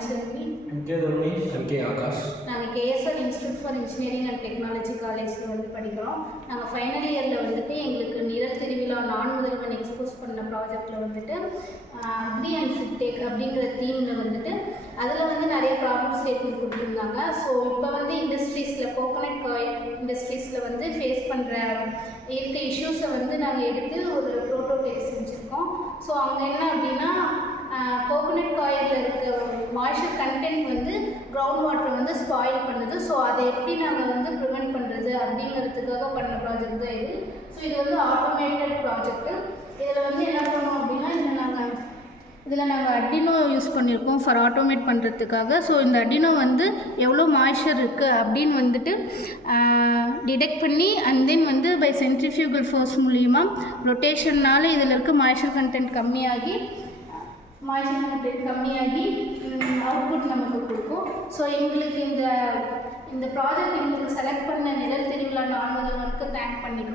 Tamilselvi. MK Akash. நாங்கள் KSR institute for engineering and technology காலேஜில் வந்து படிக்கிறோம். நாங்கள் ஃபைனல் இயரில் வந்துட்டு எங்களுக்கு நிரல் திருவிழா நான் முதல்வன் எக்ஸ்போஸ் பண்ண ப்ராஜெக்டில் வந்துட்டு அக்ரி அண்ட் ஃபிட்டேக் அப்படிங்கிற தீமில் வந்துட்டு அதில் வந்து நிறைய ப்ராப்ளம் ஸ்டேட்மெண்ட் கொடுத்துருந்தாங்க. ஸோ இப்போ வந்து இண்டஸ்ட்ரீஸில் கோகோனட் காயில் இண்டஸ்ட்ரீஸில் வந்து ஃபேஸ் பண்ணுற இருக்க இஷ்யூஸை வந்து நாங்கள் எடுத்து ஒரு ப்ரோட்டோடைப் செஞ்சுருக்கோம். ஸோ அங்கே என்ன அப்படின்னா கோகோனட் காயிலில் இருக்க மாய்ஸ்சர் கண்டென்ட் வந்து கிரவுண்ட் வாட்டரை வந்து ஸ்பாயில் பண்ணுது. ஸோ அதை எப்படி நாங்கள் வந்து ப்ரிவெண்ட் பண்ணுறது அப்படிங்கிறதுக்காக பண்ண ப்ராஜெக்ட் தான் இது. ஸோ இது வந்து ஆட்டோமேட்டட் ப்ராஜெக்ட்டு. இதில் வந்து என்ன பண்ணோம் அப்படின்னா இதில் நாங்கள் அர்டினோ யூஸ் பண்ணியிருக்கோம் ஃபார் ஆட்டோமேட் பண்ணுறதுக்காக. ஸோ இந்த அர்டினோ வந்து எவ்வளோ மாய்ஸ்சர் இருக்குது அப்படின்னு வந்துட்டு டிடெக்ட் பண்ணி அண்ட் தென் வந்து பை சென்ட்ரிஃபியூகல் ஃபோர்ஸ் மூலிமா ரொட்டேஷன்னால் இதில் இருக்க மாய்ஸ்சர் கண்டென்ட் கம்மியாகி அவுட்புட் நமக்கு கொடுக்கும். ஸோ எங்களுக்கு இந்த ப்ராஜெக்ட் எங்களுக்கு செலக்ட் பண்ண நிரல் திருவிழா நான் முதல்வனுக்கு தேங்க் பண்ணிக்கிறோம்.